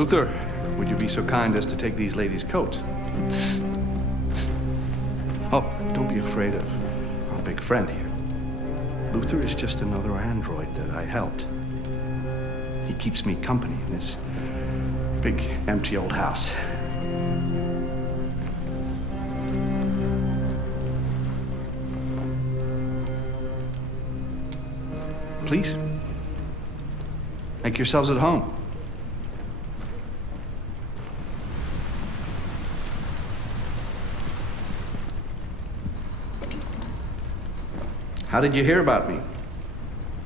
Luther, would you be so kind as to take these ladies' coats? Oh, don't be afraid of our big friend here. Luther is just another android that I helped. He keeps me company in this big, empty old house. Please, make yourselves at home. How did you hear about me?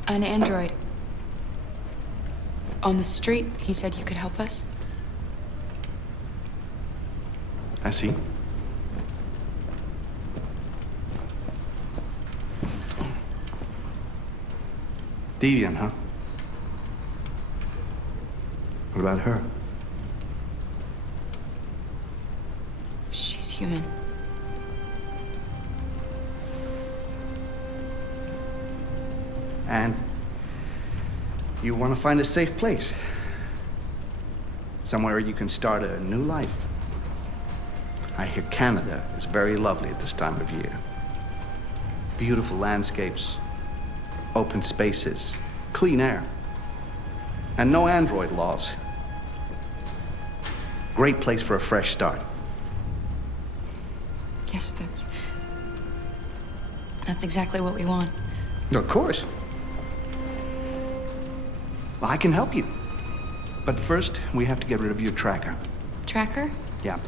An android. On the street, he said you could help us. I see. Deviant, huh? What about her? She's human. And you want to find a safe place. Somewhere you can start a new life. I hear Canada is very lovely at this time of year. Beautiful landscapes, open spaces, clean air, and no android laws. Great place for a fresh start. Yes, that's exactly what we want. Of course. Well, I can help you. But first, we have to get rid of your tracker. Tracker? Yeah.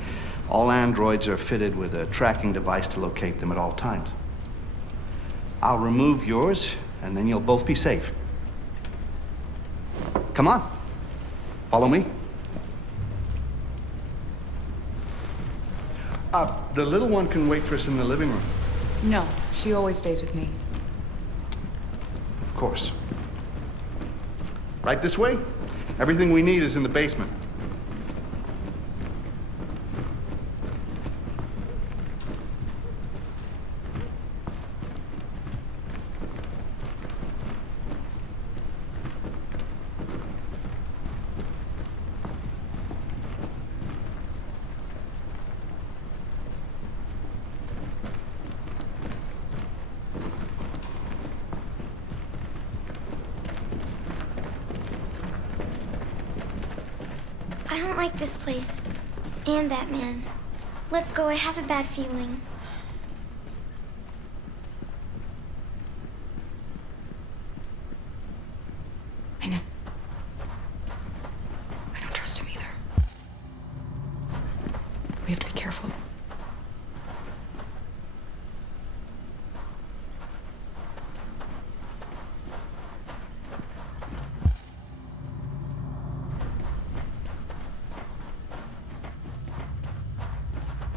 All androids are fitted with a tracking device to locate them at all times. I'll remove yours, and then you'll both be safe. Come on. Follow me. The little one can wait for us in the living room. No, she always stays with me. Of course. Right this way? Everything we need is in the basement. I don't like this place. And that man. Let's go, I have a bad feeling. I know. I don't trust him either. We have to be careful.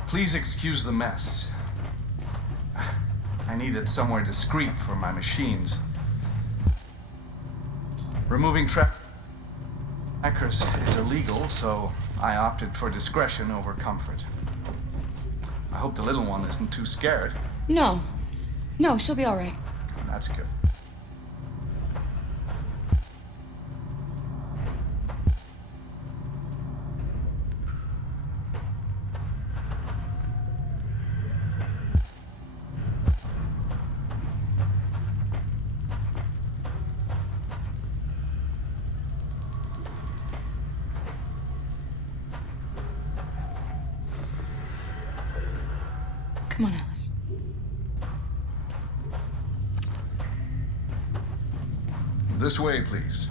Please excuse the mess. I needed somewhere discreet for my machines. Removing trackers is illegal, so I opted for discretion over comfort. I hope the little one isn't too scared. No. No, she'll be all right. That's good. Come on, Alice. This way, please.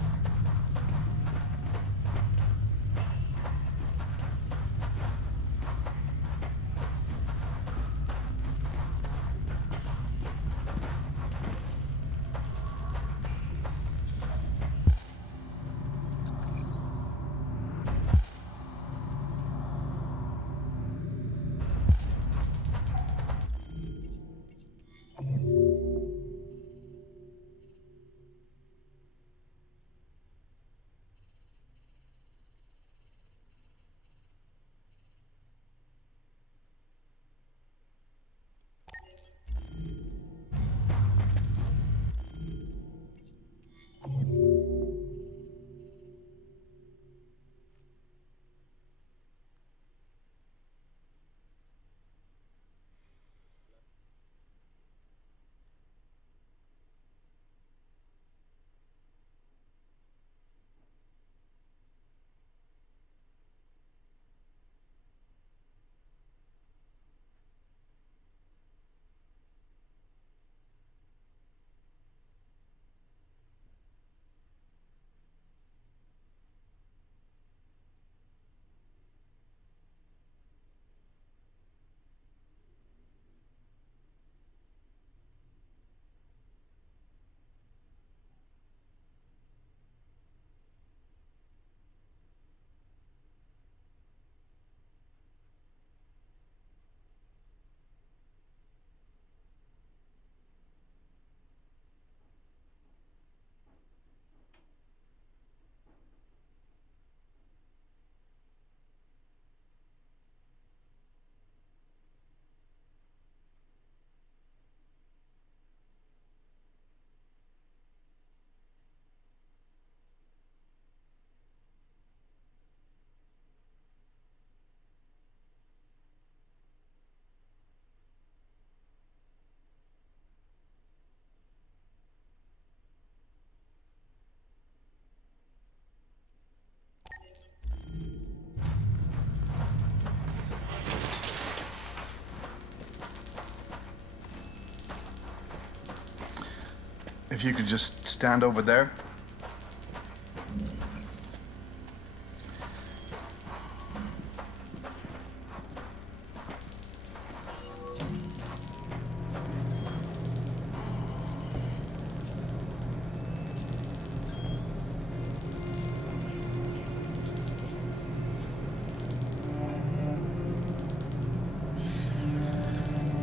If you could just stand over there.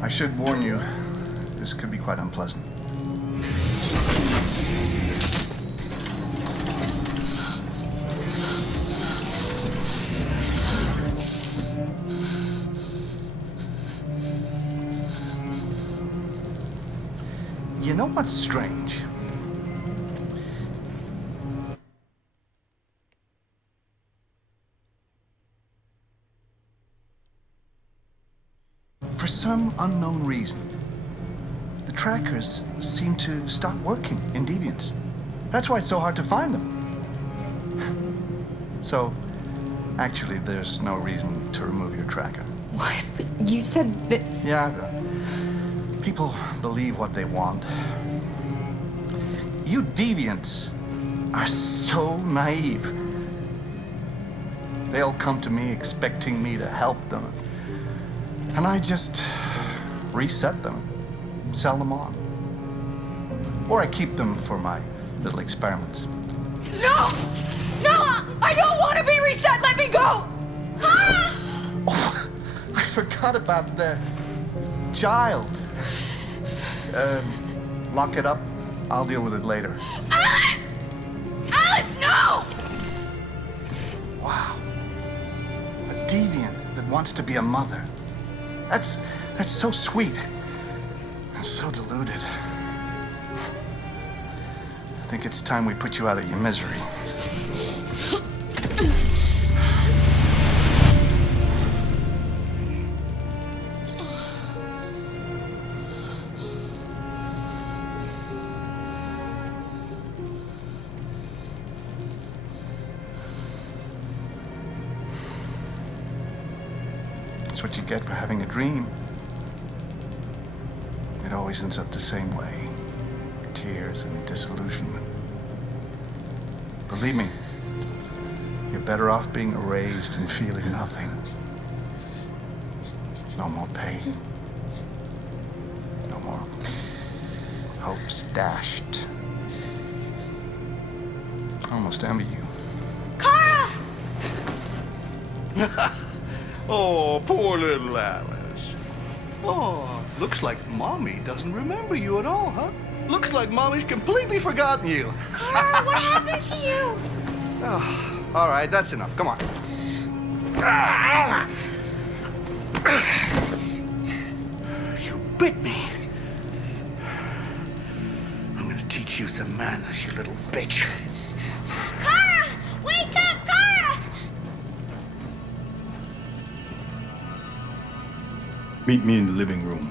I should warn you, this could be quite unpleasant. You know what's strange? For some unknown reason, the trackers seem to stop working in Deviants. That's why it's so hard to find them. So, actually, there's no reason to remove your tracker. What? But you said that. Yeah, people believe what they want. You Deviants are so naive. They'll come to me expecting me to help them. And I just reset them, sell them on. Or I keep them for my little experiments. No! No! I don't want to be reset! Let me go! Ah! Oh, I forgot about the child. Lock it up. I'll deal with it later. Alice! Alice, no! Wow. A deviant that wants to be a mother. That's so sweet. And so deluded. I think it's time we put you out of your misery. That's what you get for having a dream. It always ends up the same way. Tears and disillusionment. Believe me, you're better off being erased and feeling nothing. No more pain. No more hopes dashed. I almost envy you. Kara! Oh, poor little Alice. Oh, looks like Mommy doesn't remember you at all, huh? Looks like Mommy's completely forgotten you. Kara, what happened to you? Oh, all right, that's enough. Come on. You bit me. I'm gonna teach you some manners, you little bitch. Kara! Wake up, Kara! Meet me in the living room.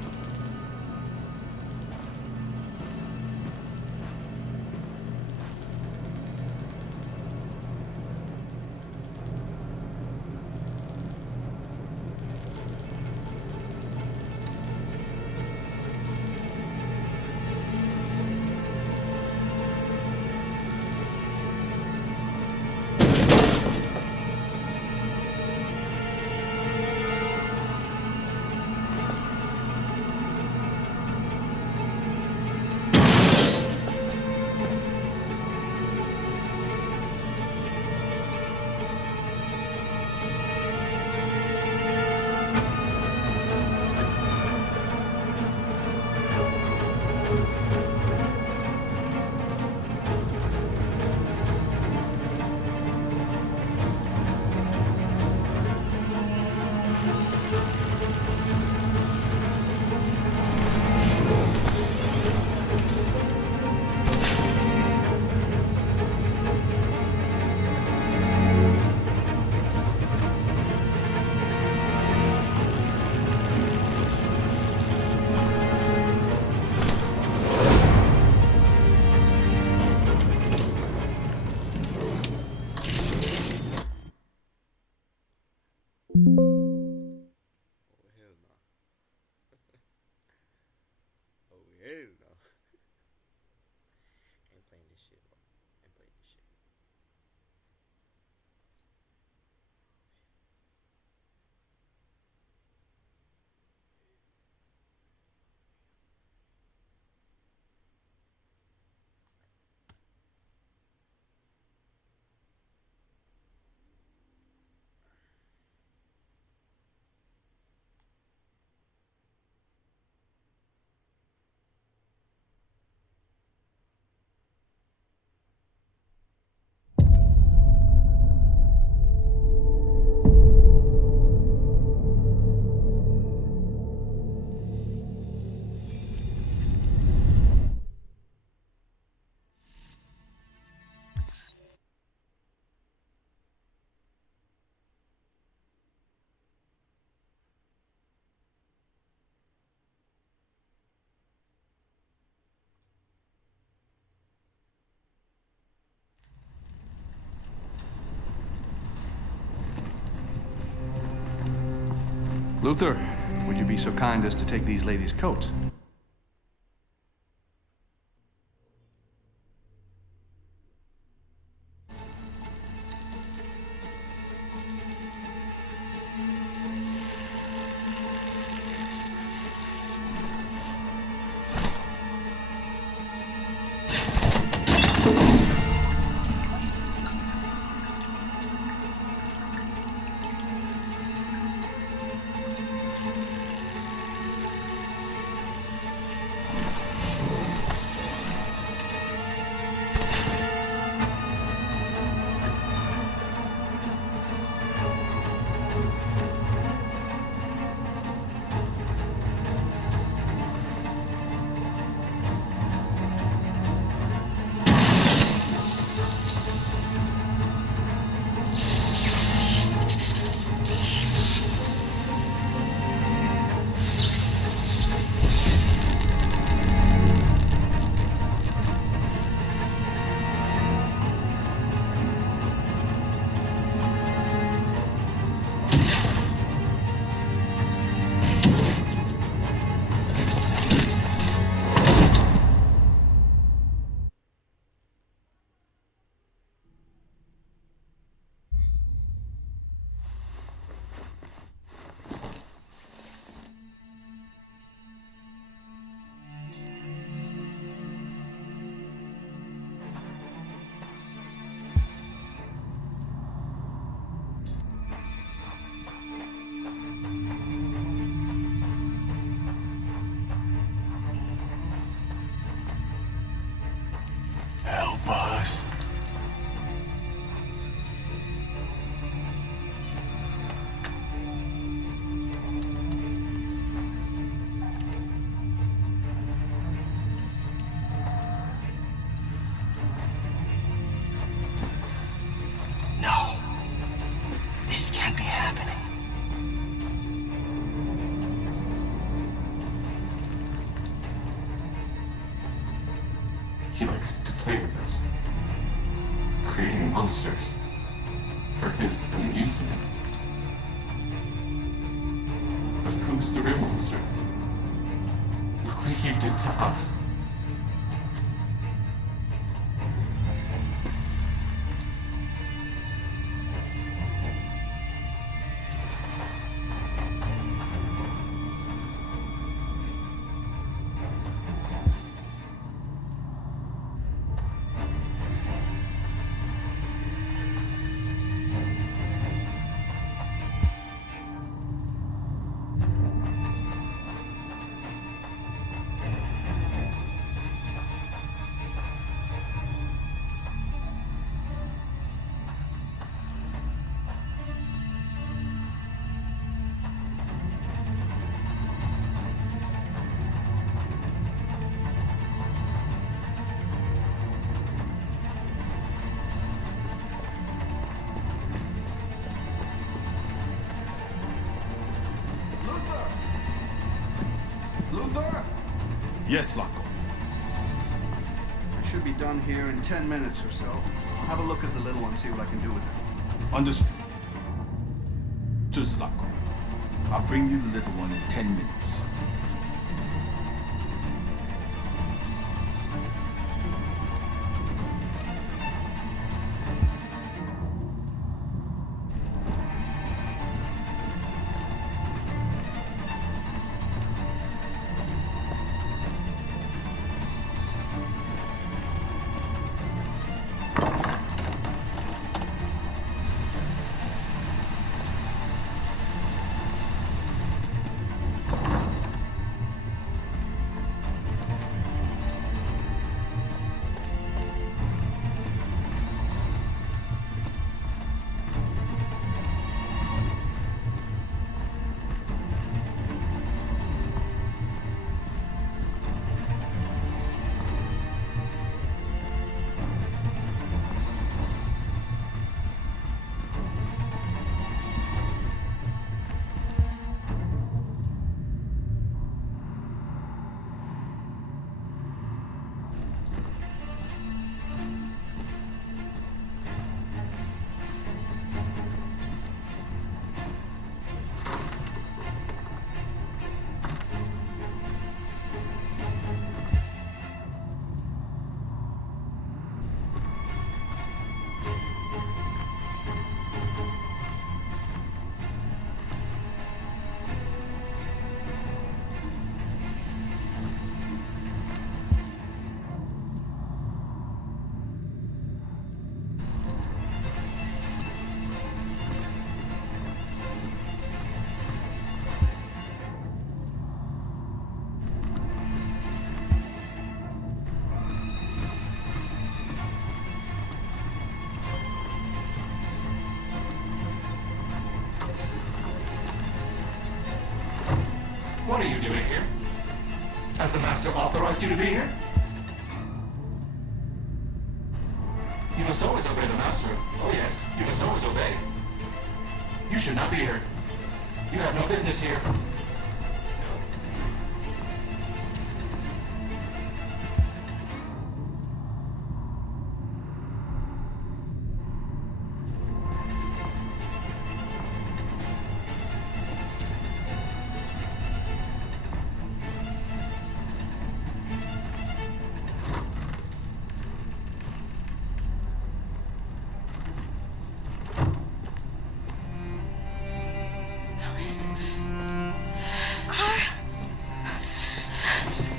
Luther, would you be so kind as to take these ladies' coats? Help us. No. This can't be happening. He likes to play with us, creating monsters for his amusement. But who's the real monster? Look what he did to us. Luther? Yes, Laco. I should be done here in 10 minutes or so. I'll have a look at the little one, see what I can do with her. Understood, Laco. I'll bring you the little one in 10 minutes. are you doing here? Has the Master authorized you to be here? You must always obey the Master. Oh yes, you must always obey. You should not be here. You have no business here. No. Alice.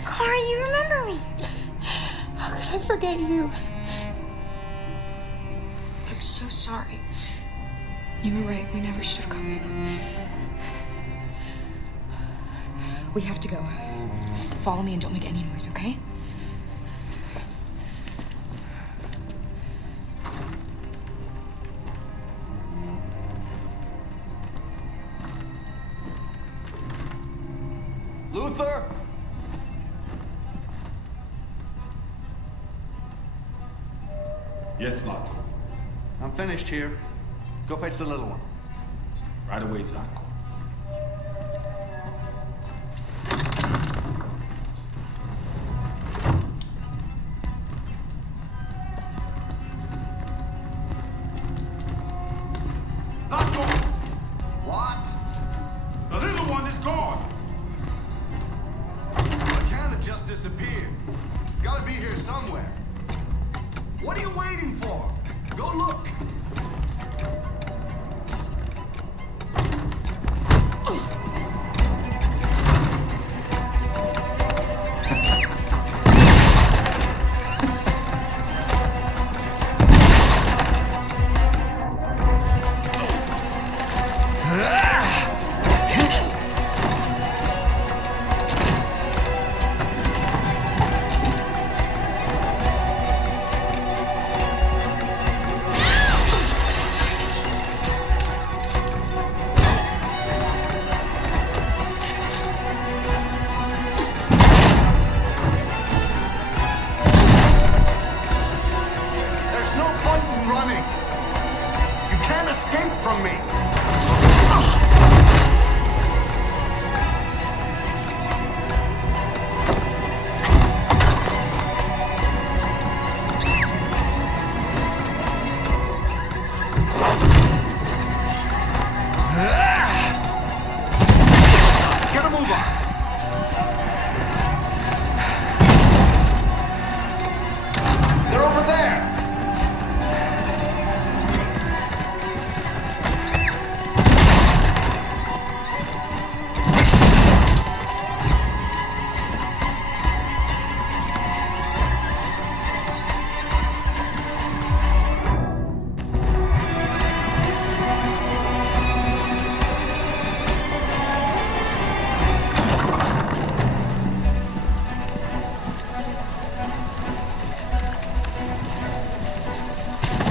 Clara, you remember me. How could I forget you? I'm so sorry. You were right. We never should have come. We have to go. Follow me and don't make any noise, okay? Luther? Yes, Zlatko. I'm finished here. Go fetch the little one. Right away, Zlatko. Zlatko! What? The little one is gone! I can't have just disappeared. It's gotta be here somewhere. What are you waiting for? Go look. There's no point in running. You can't escape from me. Get a move on. They're over there.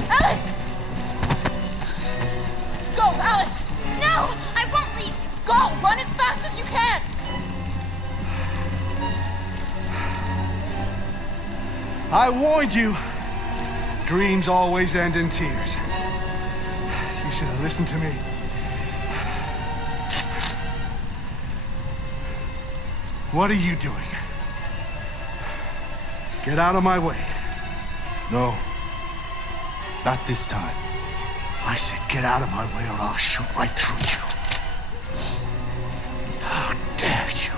Alice! Go, Alice! No, I won't leave. Go! Run as fast as you can! I warned you. Dreams always end in tears. You should have listened to me. What are you doing? Get out of my way. No. Not this time. I said get out of my way or I'll shoot right through you. How dare you?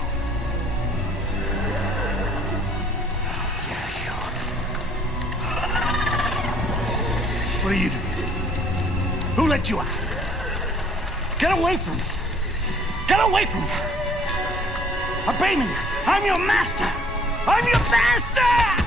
How dare you? What are you doing? Who let you out? Get away from me! Get away from me! Obey me! I'm your master! I'm your master!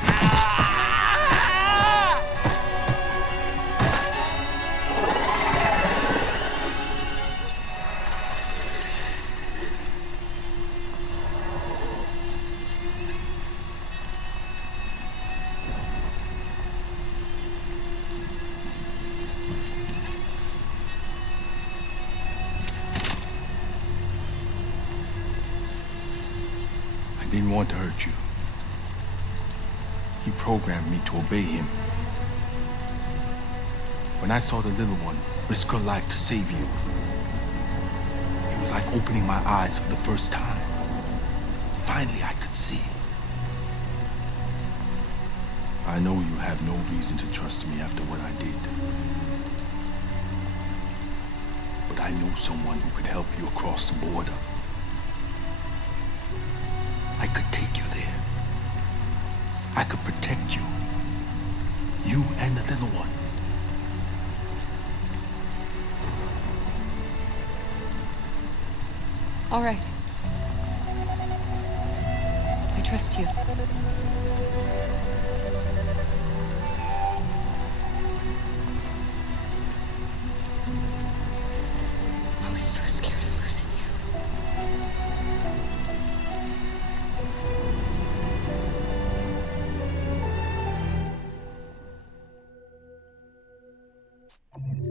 didn't want to hurt you. He programmed me to obey him. When I saw the little one risk her life to save you, it was like opening my eyes for the first time. Finally, I could see. I know you have no reason to trust me after what I did. But I know someone who could help you across the border. I could take you there. I could protect you. You and the little one. All right. I trust you. I was so scared of losing you.